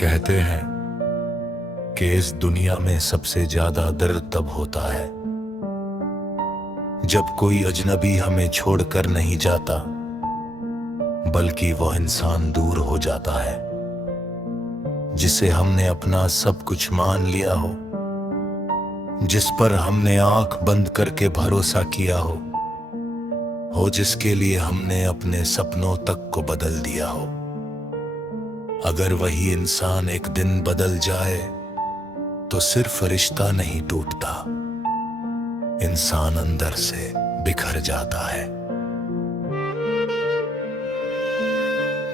कहते हैं कि इस दुनिया में सबसे ज्यादा दर्द तब होता है जब कोई अजनबी हमें छोड़कर नहीं जाता, बल्कि वह इंसान दूर हो जाता है जिसे हमने अपना सब कुछ मान लिया हो, जिस पर हमने आंख बंद करके भरोसा किया हो जिसके लिए हमने अपने सपनों तक को बदल दिया हो। अगर वही इंसान एक दिन बदल जाए तो सिर्फ रिश्ता नहीं टूटता, इंसान अंदर से बिखर जाता है।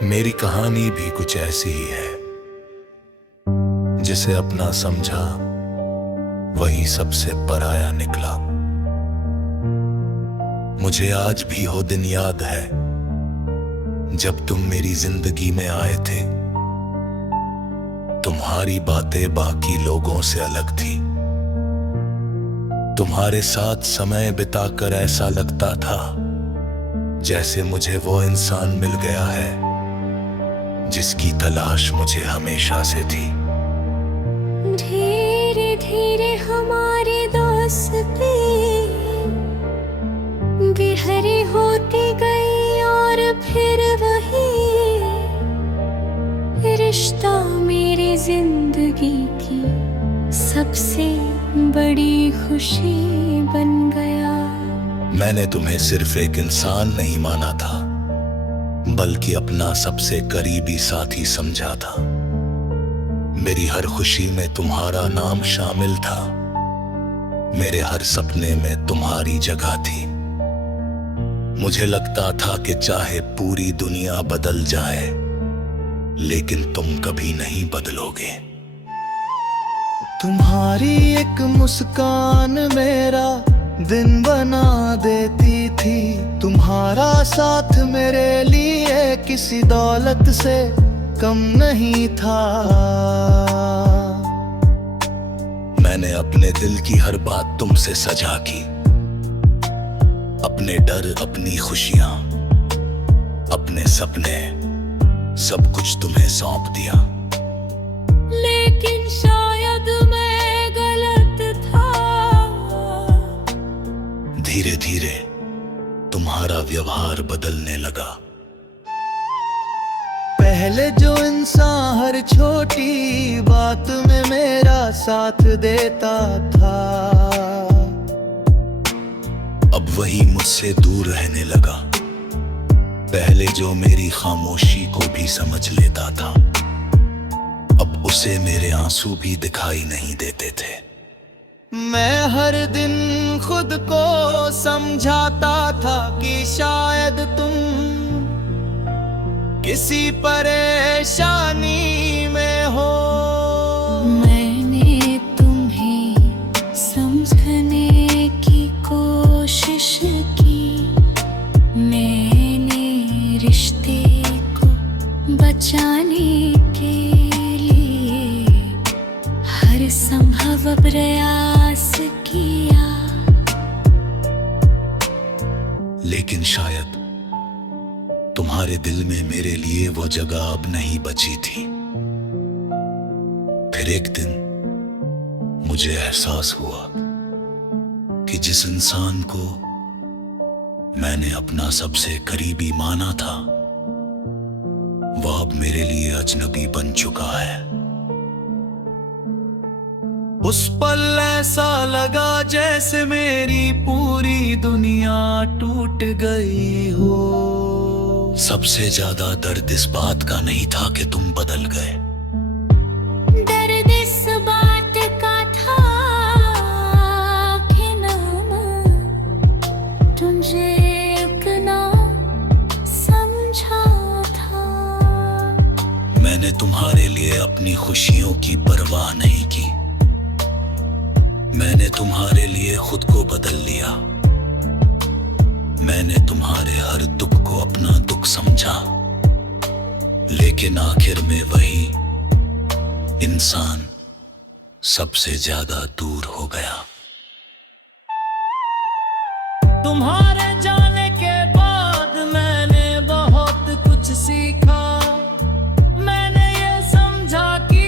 मेरी कहानी भी कुछ ऐसी ही है, जिसे अपना समझा वही सबसे पराया निकला। मुझे आज भी वो दिन याद है जब तुम मेरी जिंदगी में आए थे। तुम्हारी बातें बाकी लोगों से अलग थी। तुम्हारे साथ समय बिताकर ऐसा लगता था जैसे मुझे वो इंसान मिल गया है जिसकी तलाश मुझे हमेशा से थी। धीरे धीरे हमारी दोस्ती गहरी होती गई और फिर वही रिश्ता मेरी जिंदगी की सबसे बड़ी खुशी बन गया। मैंने तुम्हें सिर्फ एक इंसान नहीं माना था, बल्कि अपना सबसे करीबी साथी समझा था। मेरी हर खुशी में तुम्हारा नाम शामिल था, मेरे हर सपने में तुम्हारी जगह थी। मुझे लगता था कि चाहे पूरी दुनिया बदल जाए, लेकिन तुम कभी नहीं बदलोगे। तुम्हारी एक मुस्कान मेरा दिन बना देती थी। तुम्हारा साथ मेरे लिए किसी दौलत से कम नहीं था। मैंने अपने दिल की हर बात तुमसे सजा की, अपने डर, अपनी खुशियां, अपने सपने, सब कुछ तुम्हें सौंप दिया। लेकिन शायद मैं गलत था। धीरे धीरे तुम्हारा व्यवहार बदलने लगा। पहले जो इंसान हर छोटी बात में मेरा साथ देता था, अब वही मुझसे दूर रहने लगा। पहले जो मेरी खामोशी को भी समझ लेता था, अब उसे मेरे आंसू भी दिखाई नहीं देते थे। मैं हर दिन खुद को समझाता था कि शायद तुम किसी परेशानी में हो। मैंने तुम्हें समझने की कोशिश की, मैंने रिश्ते को बचाने के लिए हर संभव प्रयास किया। लेकिन शायद तुम्हारे दिल में मेरे लिए वो जगह अब नहीं बची थी। फिर एक दिन मुझे एहसास हुआ कि जिस इंसान को मैंने अपना सबसे करीबी माना था, वह अब मेरे लिए अजनबी बन चुका है। उस पल ऐसा लगा जैसे मेरी पूरी दुनिया टूट गई हो। सबसे ज्यादा दर्द इस बात का नहीं था कि तुम बदल गए। दर्द इस बात का था कि तुझे इतना समझा था। मैंने तुम्हारे लिए अपनी खुशियों की परवाह नहीं की। मैंने तुम्हारे लिए खुद को बदल लिया। मैंने तुम्हारे हर दुख को अपना दुख समझा। लेकिन आखिर में वही इंसान सबसे ज्यादा दूर हो गया। तुम्हारे जाने के बाद मैंने बहुत कुछ सीखा। मैंने ये समझा कि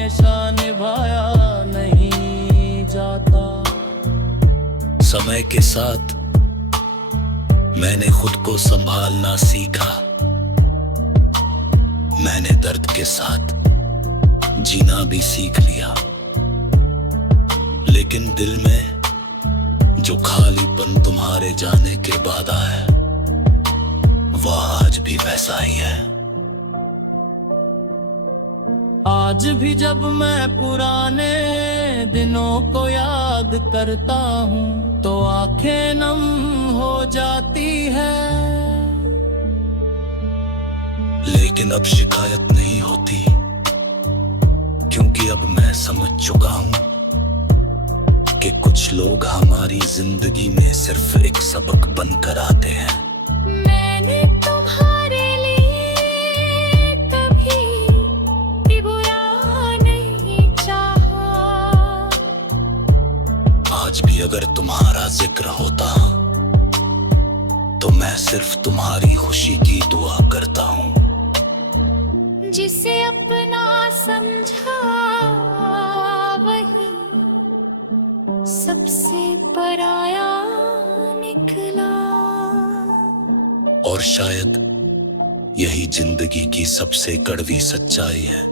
हमेशा निभाया नहीं जाता। समय के साथ मैंने खुद को संभालना सीखा। मैंने दर्द के साथ जीना भी सीख लिया। लेकिन दिल में जो खालीपन तुम्हारे जाने के बाद आया, वह आज भी वैसा ही है। आज भी जब मैं पुराने दिनों को याद करता हूँ तो आंखें नम हो जाती है। लेकिन अब शिकायत नहीं होती, क्योंकि अब मैं समझ चुका हूँ कि कुछ लोग हमारी जिंदगी में सिर्फ एक सबक बनकर आते हैं। मैंने तुम्हारे लिए कभी भी बुरा नहीं चाहा। आज भी अगर तुम्हारा जिक्र होता तो मैं सिर्फ तुम्हारी खुशी की दुआ करता हूँ। जिसे अपना समझा वही सबसे पराया निकला। और शायद यही जिंदगी की सबसे कड़वी सच्चाई है।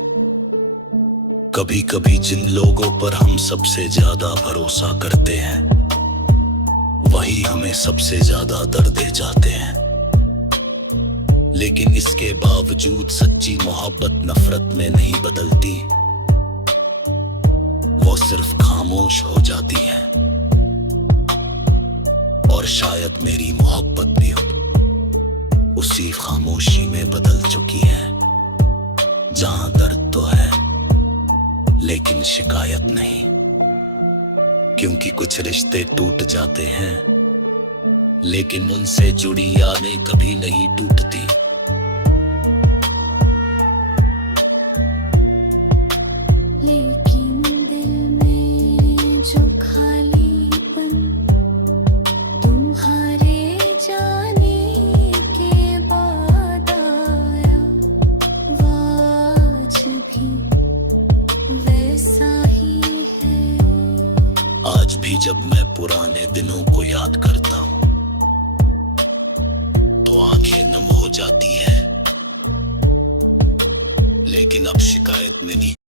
कभी कभी जिन लोगों पर हम सबसे ज्यादा भरोसा करते हैं, वही हमें सबसे ज्यादा दर्द दे जाते हैं। लेकिन इसके बावजूद सच्ची मोहब्बत नफरत में नहीं बदलती, वो सिर्फ खामोश हो जाती है। और शायद मेरी मोहब्बत भी उसी खामोशी में बदल चुकी है, जहां दर्द तो है लेकिन शिकायत नहीं। क्योंकि कुछ रिश्ते टूट जाते हैं, लेकिन उनसे जुड़ी यादें कभी नहीं टूटती। लेकिन दिल में जो खालीपन तुम्हारे जाने के बाद आया, वो आज भी वैसा ही है। आज भी जब मैं पुराने दिनों को याद करता हूँ तो आंखें नम हो जाती है। लेकिन अब शिकायत में नहीं